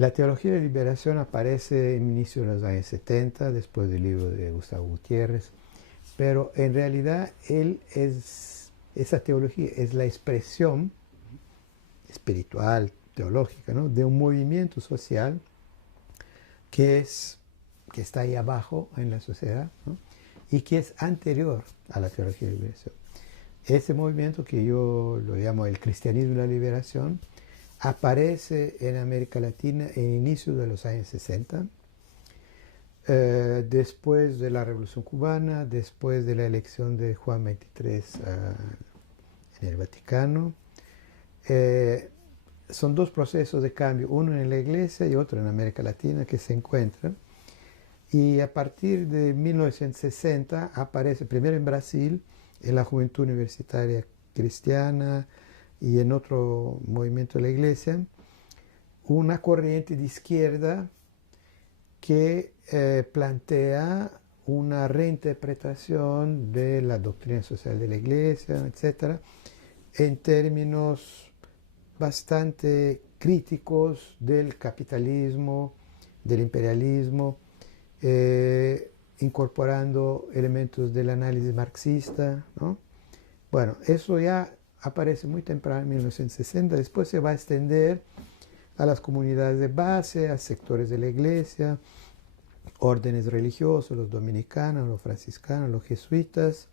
La teología de liberación aparece en inicio de los años 70, después del libro de Gustavo Gutiérrez, pero en realidad esa teología es la expresión espiritual, teológica, ¿no?, de un movimiento social que, que está ahí abajo en la sociedad, ¿no?, y que es anterior a la teología de liberación. Ese movimiento, que yo lo llamo el cristianismo de la liberación, aparece en América Latina en inicio de los años 60, después de la Revolución Cubana, después de la elección de Juan XXIII en el Vaticano. Son dos procesos de cambio, uno en la Iglesia y otro en América Latina, que se encuentran. Y a partir de 1960 aparece primero en Brasil, en la Juventud Universitaria Cristiana y en otro movimiento de la Iglesia, una corriente de izquierda que plantea una reinterpretación de la doctrina social de la Iglesia, etc., en términos bastante críticos del capitalismo, del imperialismo, incorporando elementos del análisis marxista, ¿no? Bueno, eso ya aparece muy temprano, en 1960, después se va a extender a las comunidades de base, a sectores de la iglesia, órdenes religiosos, los dominicanos, los franciscanos, los jesuitas,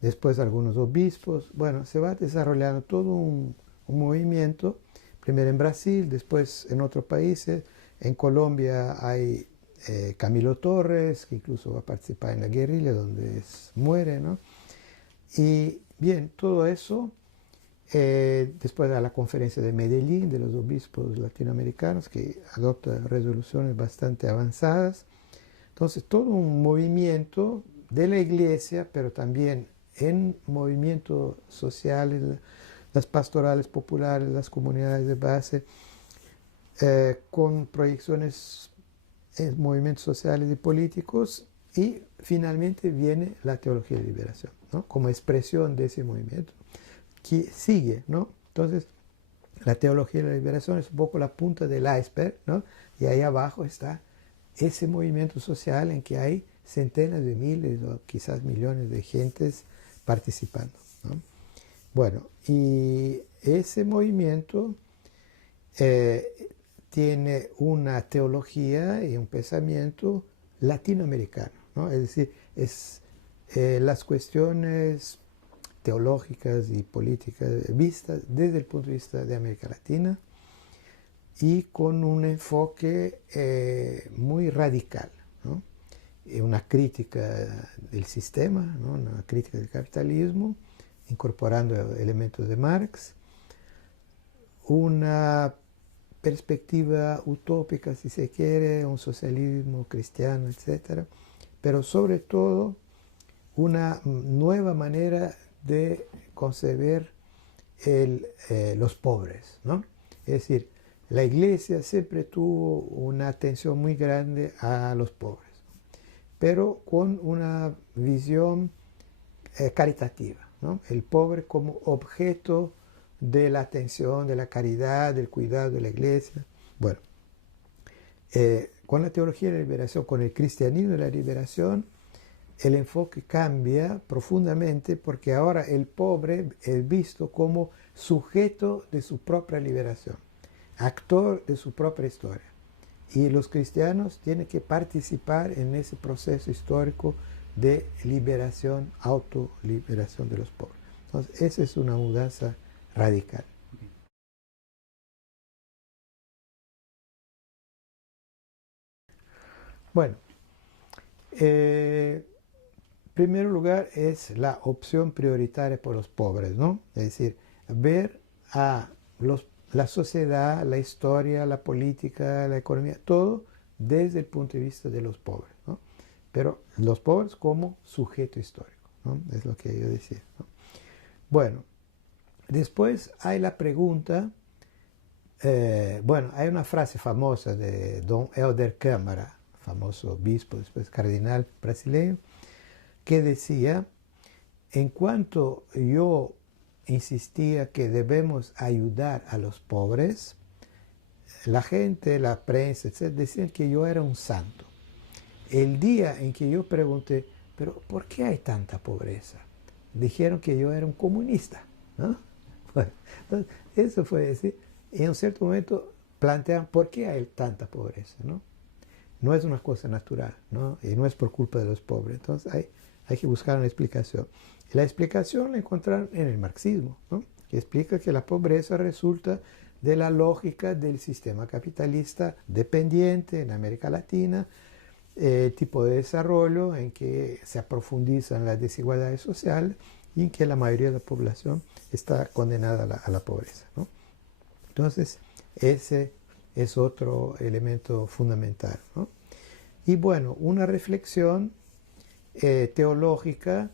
después algunos obispos. Bueno, se va desarrollando todo un movimiento, primero en Brasil, después en otros países. En Colombia hay Camilo Torres, que incluso va a participar en la guerrilla, donde muere, ¿no? Y bien, todo eso, después de la conferencia de Medellín, de los obispos latinoamericanos, que adopta resoluciones bastante avanzadas. Entonces, todo un movimiento de la iglesia, pero también en movimientos sociales, las pastorales populares, las comunidades de base, con proyecciones en movimientos sociales y políticos, y finalmente viene la teología de liberación, ¿no?, como expresión de ese movimiento que sigue, ¿no? Entonces, la teología de la liberación es un poco la punta del iceberg, ¿no?, y ahí abajo está ese movimiento social en que hay centenas de miles o quizás millones de gentes participando, ¿no? Bueno, y ese movimiento tiene una teología y un pensamiento latinoamericano, ¿no? Es decir, las cuestiones teológicas y políticas vistas desde el punto de vista de América Latina, y con un enfoque muy radical, ¿no?, una crítica del sistema, ¿no?, una crítica del capitalismo, incorporando elementos de Marx, una perspectiva utópica, si se quiere, un socialismo cristiano, etc., pero sobre todo una nueva manera de concebir los pobres, ¿no? Es decir, la iglesia siempre tuvo una atención muy grande a los pobres, pero con una visión caritativa, ¿no? El pobre como objeto de la atención, de la caridad, del cuidado de la iglesia. Bueno, con la teología de la liberación, con el cristianismo de la liberación, el enfoque cambia profundamente, porque ahora el pobre es visto como sujeto de su propia liberación, actor de su propia historia. Y los cristianos tienen que participar en ese proceso histórico de liberación, autoliberación de los pobres. Entonces, esa es una mudanza radical. Bueno, en primer lugar es la opción prioritaria por los pobres, ¿no? Es decir, ver a la sociedad, la historia, la política, la economía, todo desde el punto de vista de los pobres, ¿no? Pero los pobres como sujeto histórico, ¿no? Es lo que yo decía, ¿no? Bueno, después hay la pregunta, bueno, hay una frase famosa de Dom Helder Câmara, famoso obispo, después cardenal brasileño, que decía: en cuanto yo insistía que debemos ayudar a los pobres, la gente, la prensa, etc., decían que yo era un santo. El día en que yo pregunté, pero ¿por qué hay tanta pobreza? Dijeron que yo era un comunista, ¿no? Bueno, entonces, eso fue decir, en un cierto momento plantean por qué hay tanta pobreza, ¿no? No es una cosa natural, ¿no? Y no es por culpa de los pobres. Entonces hay que buscar una explicación. Y la explicación la encontraron en el marxismo, ¿no? Que explica que la pobreza resulta de la lógica del sistema capitalista dependiente en América Latina, tipo de desarrollo en que se profundizan las desigualdades sociales y en que la mayoría de la población está condenada a la pobreza, ¿no? Entonces, ese es otro elemento fundamental, ¿no? Y bueno, una reflexión teológica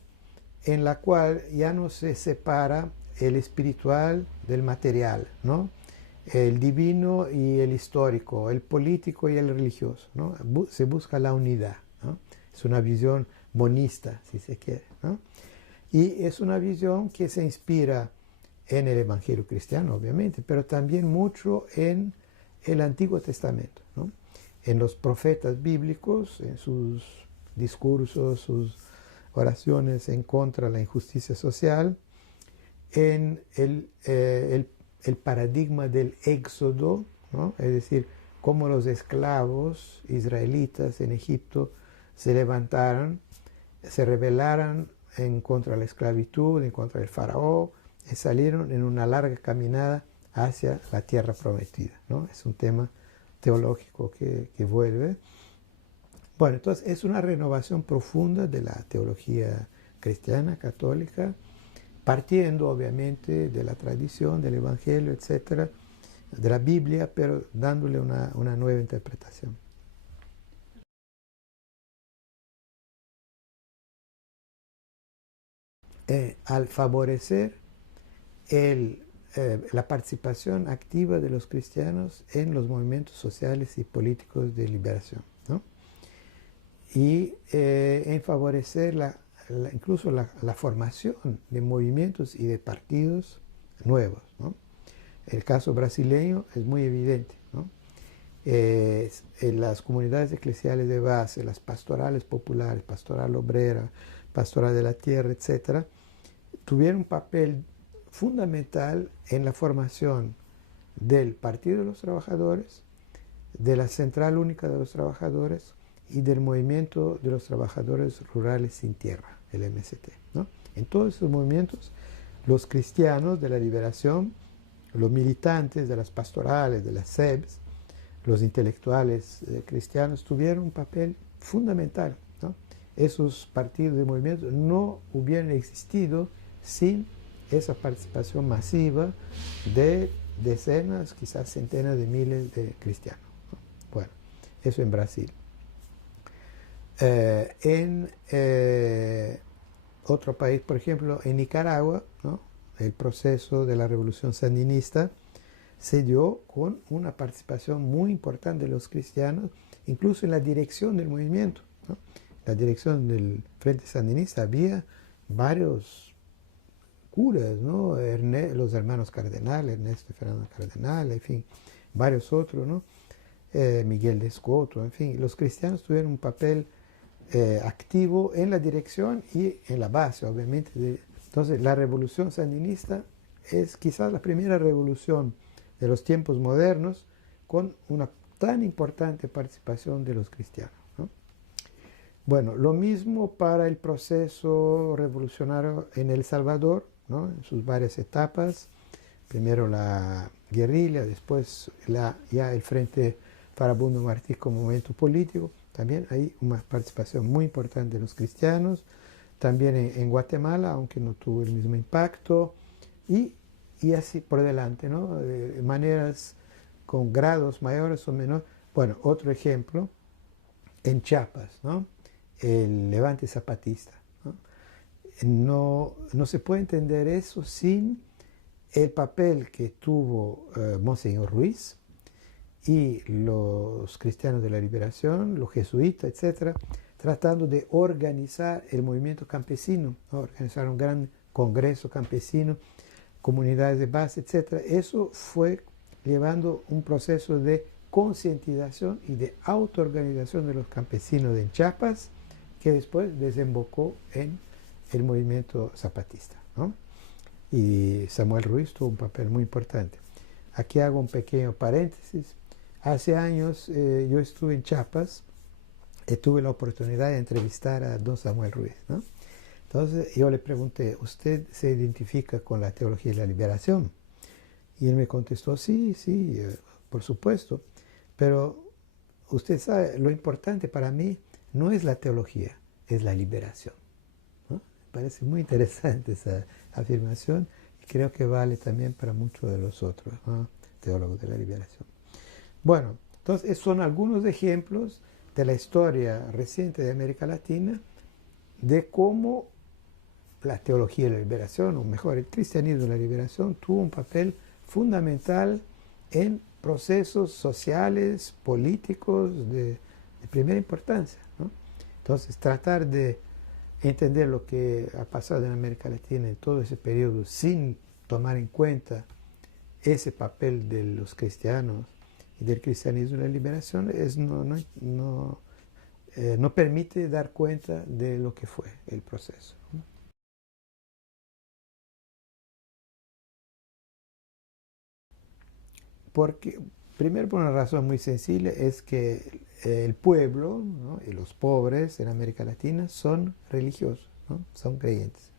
en la cual ya no se separa el espiritual del material, ¿no? El divino y el histórico, el político y el religioso, ¿no? Se busca la unidad, ¿no? Es una visión monista, si se quiere, ¿no? Y es una visión que se inspira en el Evangelio cristiano, obviamente, pero también mucho en el Antiguo Testamento, ¿no? En los profetas bíblicos, en sus discursos, sus oraciones en contra de la injusticia social, en el paradigma del éxodo, ¿no? Es decir, cómo los esclavos israelitas en Egipto se levantaron, se rebelaron en contra de la esclavitud, en contra del faraón, y salieron en una larga caminada hacia la tierra prometida, ¿no? Es un tema teológico que vuelve. Bueno, entonces es una renovación profunda de la teología cristiana, católica, partiendo obviamente de la tradición, del Evangelio, etcétera, de la Biblia, pero dándole una nueva interpretación. Al favorecer la participación activa de los cristianos en los movimientos sociales y políticos de liberación, ¿no? Y en favorecer incluso la formación de movimientos y de partidos nuevos, ¿no? El caso brasileño es muy evidente, ¿no? En las comunidades eclesiales de base, las pastorales populares, pastoral obrera, pastoral de la tierra, etc., tuvieron un papel fundamental en la formación del Partido de los Trabajadores, de la Central Única de los Trabajadores y del Movimiento de los Trabajadores Rurales Sin Tierra, el MST, ¿no? En todos esos movimientos, los cristianos de la liberación, los militantes de las pastorales, de las SEBs, los intelectuales cristianos tuvieron un papel fundamental, ¿no? Esos partidos y movimientos no hubieran existido sin esa participación masiva de decenas, quizás centenas de miles de cristianos, ¿no? Bueno, eso en Brasil. En otro país, por ejemplo, en Nicaragua, ¿no? El proceso de la revolución sandinista se dio con una participación muy importante de los cristianos, incluso en la dirección del movimiento, ¿no? La dirección del Frente Sandinista había varios curas, ¿no? Los hermanos Cardenal, Ernesto y Fernando Cardenal, en fin, varios otros, ¿no? Miguel de Escoto, en fin, los cristianos tuvieron un papel activo en la dirección y en la base, obviamente. Entonces, la revolución sandinista es quizás la primera revolución de los tiempos modernos con una tan importante participación de los cristianos, ¿no? Bueno, lo mismo para el proceso revolucionario en El Salvador, ¿no? En sus varias etapas. Primero la guerrilla, después ya el Frente Farabundo Martí como movimiento político. También hay una participación muy importante de los cristianos. También en Guatemala, aunque no tuvo el mismo impacto. Y así por delante, ¿no? De maneras con grados mayores o menores. Bueno, otro ejemplo, en Chiapas, ¿no? El levante zapatista, ¿no? No se puede entender eso sin el papel que tuvo Monseñor Ruiz y los cristianos de la liberación, los jesuitas, etcétera, tratando de organizar el movimiento campesino, ¿no? Organizar un gran congreso campesino, comunidades de base, etcétera. Eso fue llevando un proceso de concientización y de autoorganización de los campesinos en Chiapas, que después desembocó en el movimiento zapatista, ¿no? Y Samuel Ruiz tuvo un papel muy importante. Aquí hago un pequeño paréntesis. Hace años yo estuve en Chiapas y tuve la oportunidad de entrevistar a don Samuel Ruiz, ¿no? Entonces yo le pregunté, ¿usted se identifica con la teología de la liberación? Y él me contestó, sí, sí, por supuesto, pero usted sabe, lo importante para mí no es la teología, es la liberación, ¿no? Me parece muy interesante esa afirmación y creo que vale también para muchos de los otros, ¿no?, teólogos de la liberación. Bueno, entonces son algunos ejemplos de la historia reciente de América Latina de cómo la teología de la liberación, o mejor, el cristianismo de la liberación, tuvo un papel fundamental en procesos sociales, políticos de primera importancia, ¿no? Entonces, tratar de entender lo que ha pasado en América Latina en todo ese periodo sin tomar en cuenta ese papel de los cristianos y del cristianismo de la liberación no permite dar cuenta de lo que fue el proceso, ¿no? Porque, primero, por una razón muy sencilla, es que el pueblo, ¿no?, y los pobres en América Latina son religiosos, ¿no?, son creyentes.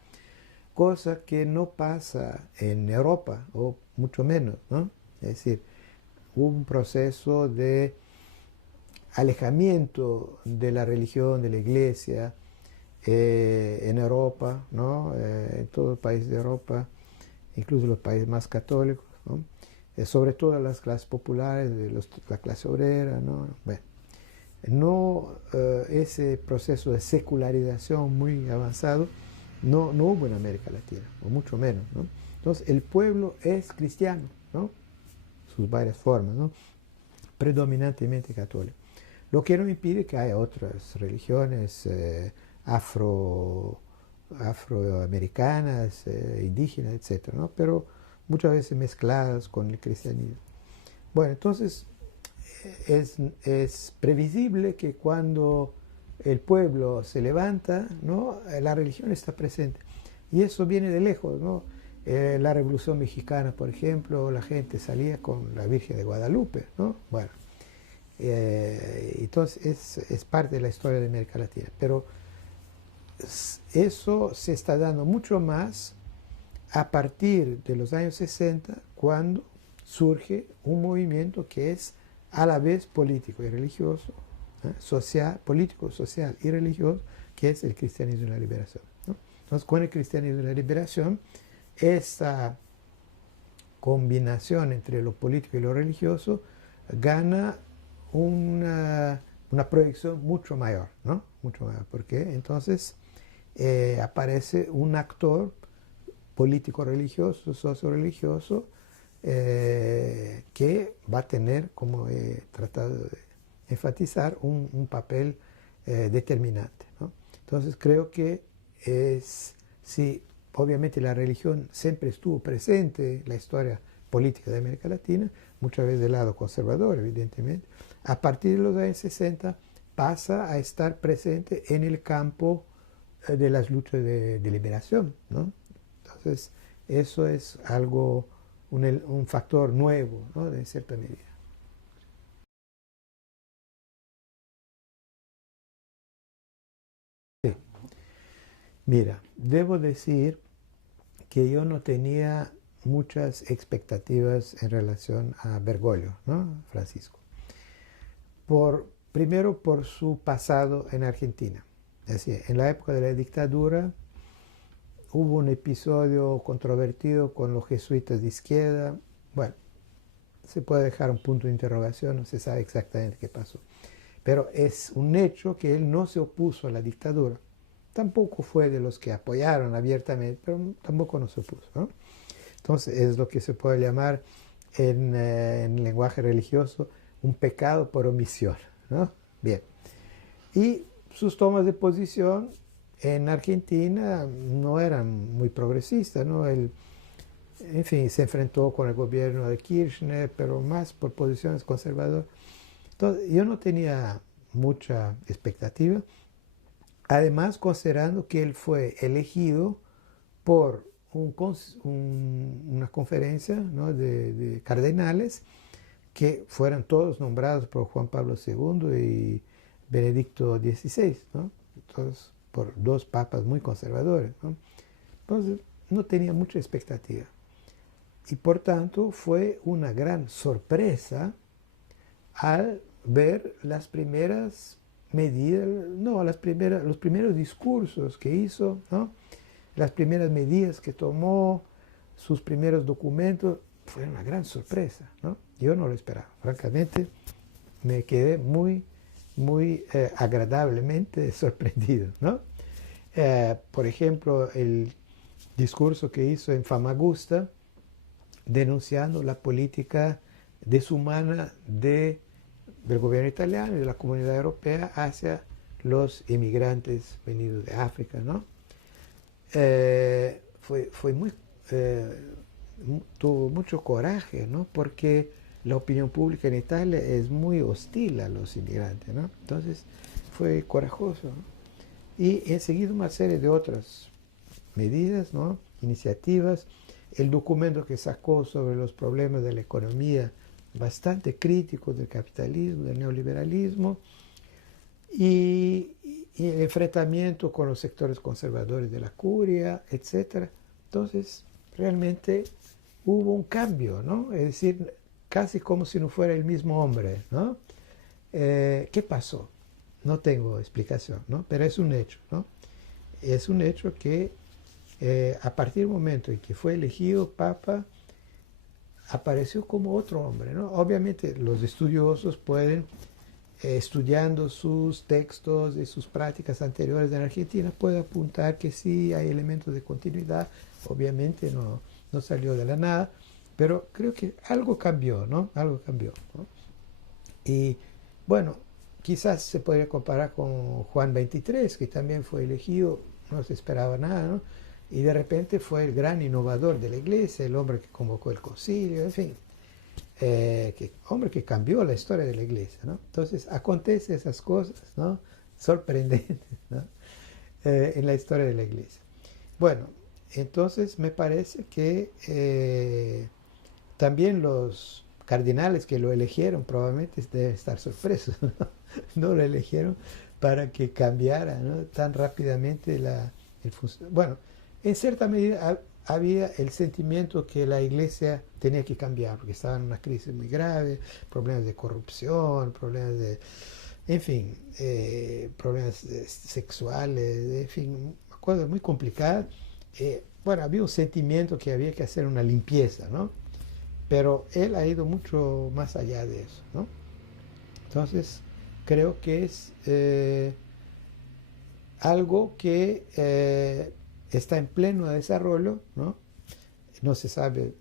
Cosa que no pasa en Europa, o mucho menos, ¿no? Es decir, hubo un proceso de alejamiento de la religión, de la iglesia, en Europa, ¿no? En todos los países de Europa, incluso los países más católicos, ¿no? Sobre todo las clases populares, la clase obrera, ¿no? Bueno, no, ese proceso de secularización muy avanzado no hubo en América Latina, o mucho menos, ¿no? Entonces, el pueblo es cristiano, ¿no?, sus varias formas, ¿no?, predominantemente católico. Lo que no impide que haya otras religiones afroamericanas, indígenas, etcétera, ¿no?, pero muchas veces mezcladas con el cristianismo. Bueno, entonces es previsible que cuando el pueblo se levanta, ¿no?, la religión está presente. Y eso viene de lejos, ¿no? La Revolución Mexicana, por ejemplo, la gente salía con la Virgen de Guadalupe, ¿no? Bueno, entonces es parte de la historia de América Latina. Pero eso se está dando mucho más a partir de los años 60, cuando surge un movimiento que es a la vez político y religioso, social, político, social y religioso, que es el cristianismo de la liberación, ¿no? Entonces, con el cristianismo de la liberación, esta combinación entre lo político y lo religioso gana una proyección mucho mayor, ¿no? Mucho mayor, porque entonces aparece un actor político-religioso, socio-religioso, que va a tener, como he tratado de enfatizar, un papel determinante, ¿no? Entonces creo que sí, obviamente la religión siempre estuvo presente en la historia política de América Latina, muchas veces del lado conservador, evidentemente. A partir de los años 60 pasa a estar presente en el campo de las luchas de liberación, ¿no? Entonces, eso es algo, un factor nuevo, ¿no?, de cierta medida. Sí. Mira, debo decir que yo no tenía muchas expectativas en relación a Bergoglio, ¿no?, Francisco. Primero por su pasado en Argentina. Es decir, en la época de la dictadura hubo un episodio controvertido con los jesuitas de izquierda. Bueno, se puede dejar un punto de interrogación, no se sabe exactamente qué pasó. Pero es un hecho que él no se opuso a la dictadura. Tampoco fue de los que apoyaron abiertamente, pero tampoco no se opuso, ¿no? Entonces es lo que se puede llamar en lenguaje religioso un pecado por omisión, ¿no? Bien. Y sus tomas de posición en Argentina no eran muy progresistas, ¿no? Él en fin, se enfrentó con el gobierno de Kirchner, pero más por posiciones conservadoras. Entonces, yo no tenía mucha expectativa, además considerando que él fue elegido por una conferencia, ¿no?, de cardenales que fueran todos nombrados por Juan Pablo II y Benedicto XVI, ¿no? Entonces, por dos papas muy conservadores, ¿no? Entonces, no tenía mucha expectativa. Y por tanto, fue una gran sorpresa al ver las primeras medidas, no, los primeros discursos que hizo, ¿no?, las primeras medidas que tomó, sus primeros documentos. Fue una gran sorpresa, ¿no? Yo no lo esperaba. Francamente, me quedé muy, muy agradablemente sorprendido, ¿no? Por ejemplo, el discurso que hizo en Famagusta, denunciando la política deshumana del gobierno italiano y de la comunidad europea hacia los inmigrantes venidos de África, ¿no? Fue muy, tuvo mucho coraje, ¿no? Porque la opinión pública en Italia es muy hostil a los inmigrantes, ¿no? Entonces fue corajoso, ¿no? Y enseguida una serie de otras medidas, ¿no?, iniciativas, el documento que sacó sobre los problemas de la economía, bastante crítico del capitalismo, del neoliberalismo, y el enfrentamiento con los sectores conservadores de la curia, etc. Entonces, realmente hubo un cambio, ¿no? Es decir, casi como si no fuera el mismo hombre, ¿no? ¿Qué pasó? No tengo explicación, ¿no? Pero es un hecho, ¿no? Es un hecho que a partir del momento en que fue elegido Papa, apareció como otro hombre, ¿no? Obviamente los estudiosos pueden, estudiando sus textos y sus prácticas anteriores en Argentina, puede apuntar que sí hay elementos de continuidad. Obviamente no salió de la nada, pero creo que algo cambió, ¿no? Algo cambió, ¿no? Y bueno, quizás se podría comparar con Juan XXIII, que también fue elegido, no se esperaba nada, ¿no? Y de repente fue el gran innovador de la iglesia, el hombre que convocó el concilio, en fin, hombre que cambió la historia de la iglesia, ¿no? Entonces, acontecen esas cosas, ¿no?, sorprendentes, ¿no?, en la historia de la iglesia. Bueno, entonces me parece que también los cardenales que lo eligieron probablemente deben estar sorpresos, ¿no? No lo eligieron para que cambiara, ¿no?, tan rápidamente el funcionamiento. Bueno, en cierta medida había el sentimiento que la iglesia tenía que cambiar, porque estaba en una crisis muy grave, problemas de corrupción, problemas de, en fin, problemas sexuales, en fin, cosas muy complicadas. Bueno, había un sentimiento que había que hacer una limpieza, ¿no? Pero él ha ido mucho más allá de eso, ¿no? Entonces, creo que es algo que está en pleno desarrollo, ¿no? No se sabe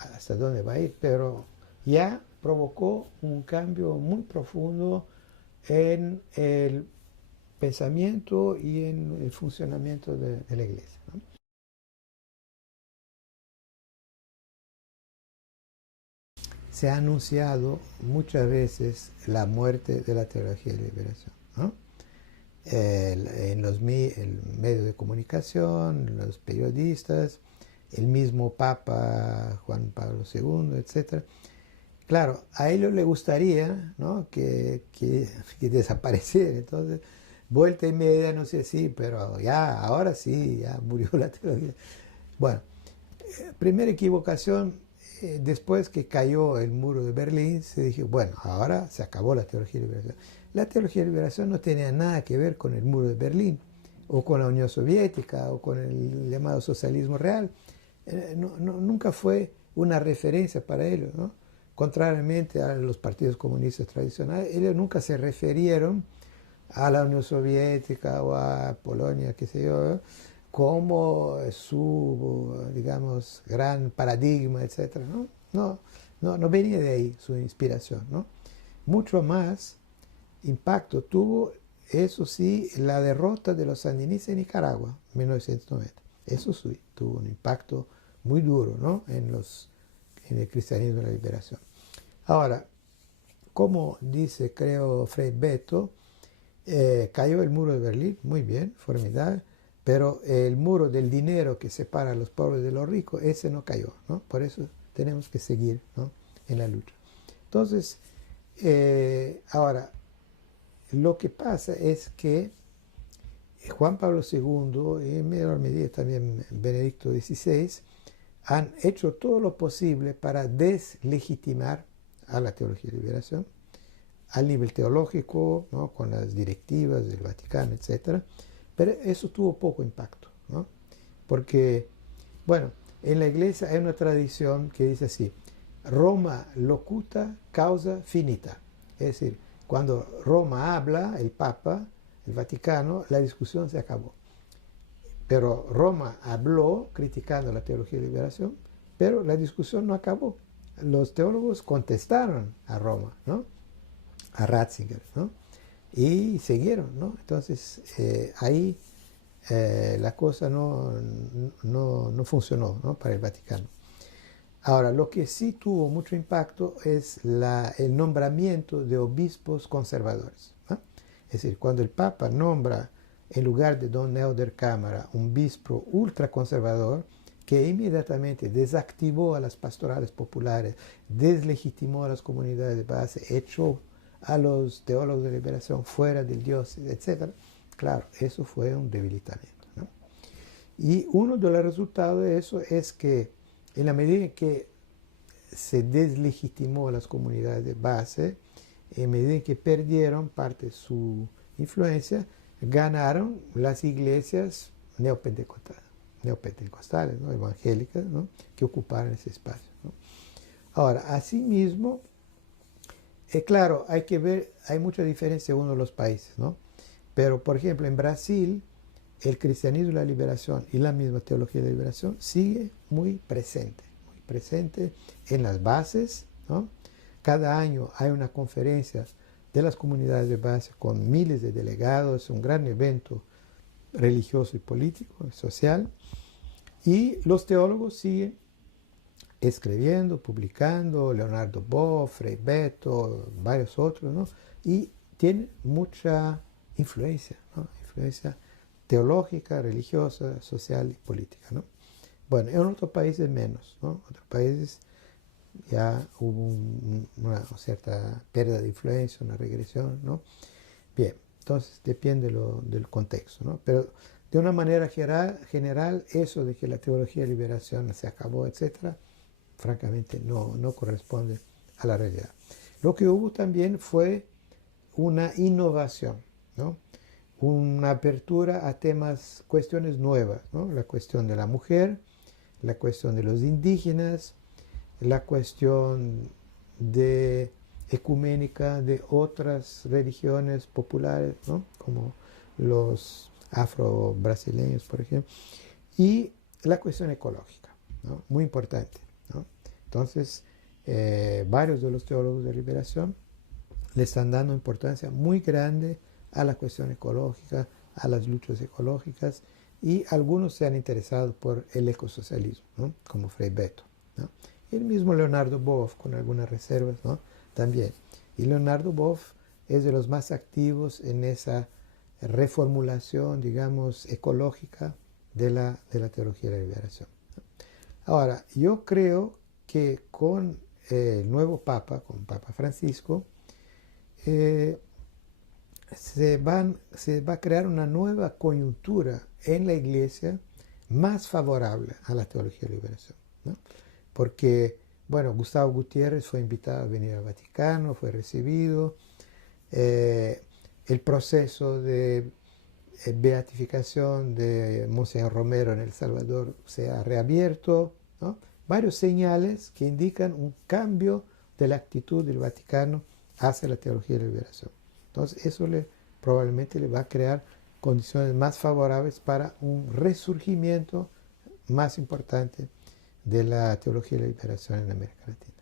hasta dónde va a ir, pero ya provocó un cambio muy profundo en el pensamiento y en el funcionamiento de la iglesia, ¿no? Se ha anunciado muchas veces la muerte de la teología de liberación, ¿no? En los medios de comunicación, los periodistas, el mismo Papa Juan Pablo II, etc. Claro, a ellos les gustaría, ¿no?, que desapareciera. Entonces, vuelta y media, no sé si, pero ya, ahora sí, ya murió la teología. Bueno, primera equivocación, después que cayó el muro de Berlín, se dijo, bueno, ahora se acabó la teología de liberación. La teología de liberación no tenía nada que ver con el muro de Berlín, o con la Unión Soviética, o con el llamado socialismo real. Nunca fue una referencia para ellos, ¿no? Contrariamente a los partidos comunistas tradicionales, ellos nunca se refirieron a la Unión Soviética o a Polonia, qué sé yo, como su, digamos, gran paradigma, etc. No venía de ahí su inspiración, ¿no? Mucho más impacto tuvo, eso sí, la derrota de los sandinistas en Nicaragua, en 1990. Eso sí, tuvo un impacto muy duro, ¿no? En el cristianismo de la liberación. Ahora, como dice, creo, Frei Beto, cayó el muro de Berlín, muy bien, formidable, pero el muro del dinero que separa a los pobres de los ricos, ese no cayó, ¿no? Por eso tenemos que seguir, ¿no?, en la lucha. Entonces, ahora, lo que pasa es que Juan Pablo II y en menor medida también Benedicto XVI han hecho todo lo posible para deslegitimar a la teología de liberación al nivel teológico, ¿no?, con las directivas del Vaticano, etc. Pero eso tuvo poco impacto, ¿no? Porque, bueno, en la iglesia hay una tradición que dice así: Roma locuta, causa finita. Es decir, cuando Roma habla, el Papa, el Vaticano, la discusión se acabó. Pero Roma habló criticando la teología de liberación, pero la discusión no acabó. Los teólogos contestaron a Roma, ¿no?, a Ratzinger, ¿no?, y siguieron, ¿no? Entonces, ahí la cosa no funcionó, ¿no?, para el Vaticano. Ahora, lo que sí tuvo mucho impacto es el nombramiento de obispos conservadores, ¿no? Es decir, cuando el Papa nombra en lugar de don Neuder Cámara un obispo ultraconservador que inmediatamente desactivó a las pastorales populares, deslegitimó a las comunidades de base, echó a los teólogos de liberación fuera del diócesis, etc. Claro, eso fue un debilitamiento, ¿no? Y uno de los resultados de eso es que en la medida en que se deslegitimó a las comunidades de base, en medida en que perdieron parte de su influencia, ganaron las iglesias neopentecostales, ¿no?, evangélicas, ¿no?, que ocuparon ese espacio, ¿no? Ahora, asimismo, claro, hay que ver, hay mucha diferencia en uno de los países, ¿no? Pero, por ejemplo, en Brasil, el cristianismo de la liberación y la misma teología de la liberación sigue muy presente en las bases, ¿no? Cada año hay una conferencia de las comunidades de base con miles de delegados, un gran evento religioso y político, social, y los teólogos siguen escribiendo, publicando, Leonardo Boff, Frei Beto, varios otros, ¿no?, y tienen mucha influencia, ¿no?, influencia teológica, religiosa, social y política, ¿no? Bueno, en otros países menos, ¿no? Otros países ya hubo una cierta pérdida de influencia, una regresión, ¿no? Bien, entonces depende del contexto, ¿no? Pero de una manera general, eso de que la teología de liberación se acabó, etcétera, francamente no corresponde a la realidad. Lo que hubo también fue una innovación, ¿no?, una apertura a temas, cuestiones nuevas, ¿no?, la cuestión de la mujer, la cuestión de los indígenas, la cuestión de ecuménica de otras religiones populares, ¿no?, como los afro-brasileños, por ejemplo, y la cuestión ecológica, ¿no?, muy importante, ¿no? Entonces, varios de los teólogos de liberación le están dando importancia muy grande a la cuestión ecológica, a las luchas ecológicas, y algunos se han interesado por el ecosocialismo, ¿no?, como Frei Beto, ¿no? El mismo Leonardo Boff, con algunas reservas, ¿no?, también. Y Leonardo Boff es de los más activos en esa reformulación, digamos, ecológica de la teología de la liberación, ¿no? Ahora, yo creo que con el nuevo Papa, con Papa Francisco, se va a crear una nueva coyuntura en la Iglesia más favorable a la teología de liberación, ¿no? Porque, bueno, Gustavo Gutiérrez fue invitado a venir al Vaticano, fue recibido, el proceso de beatificación de Monseñor Romero en El Salvador se ha reabierto, ¿no? Varios señales que indican un cambio de la actitud del Vaticano hacia la teología de la liberación. Entonces, eso probablemente le va a crear condiciones más favorables para un resurgimiento más importante de la teología de la liberación en América Latina.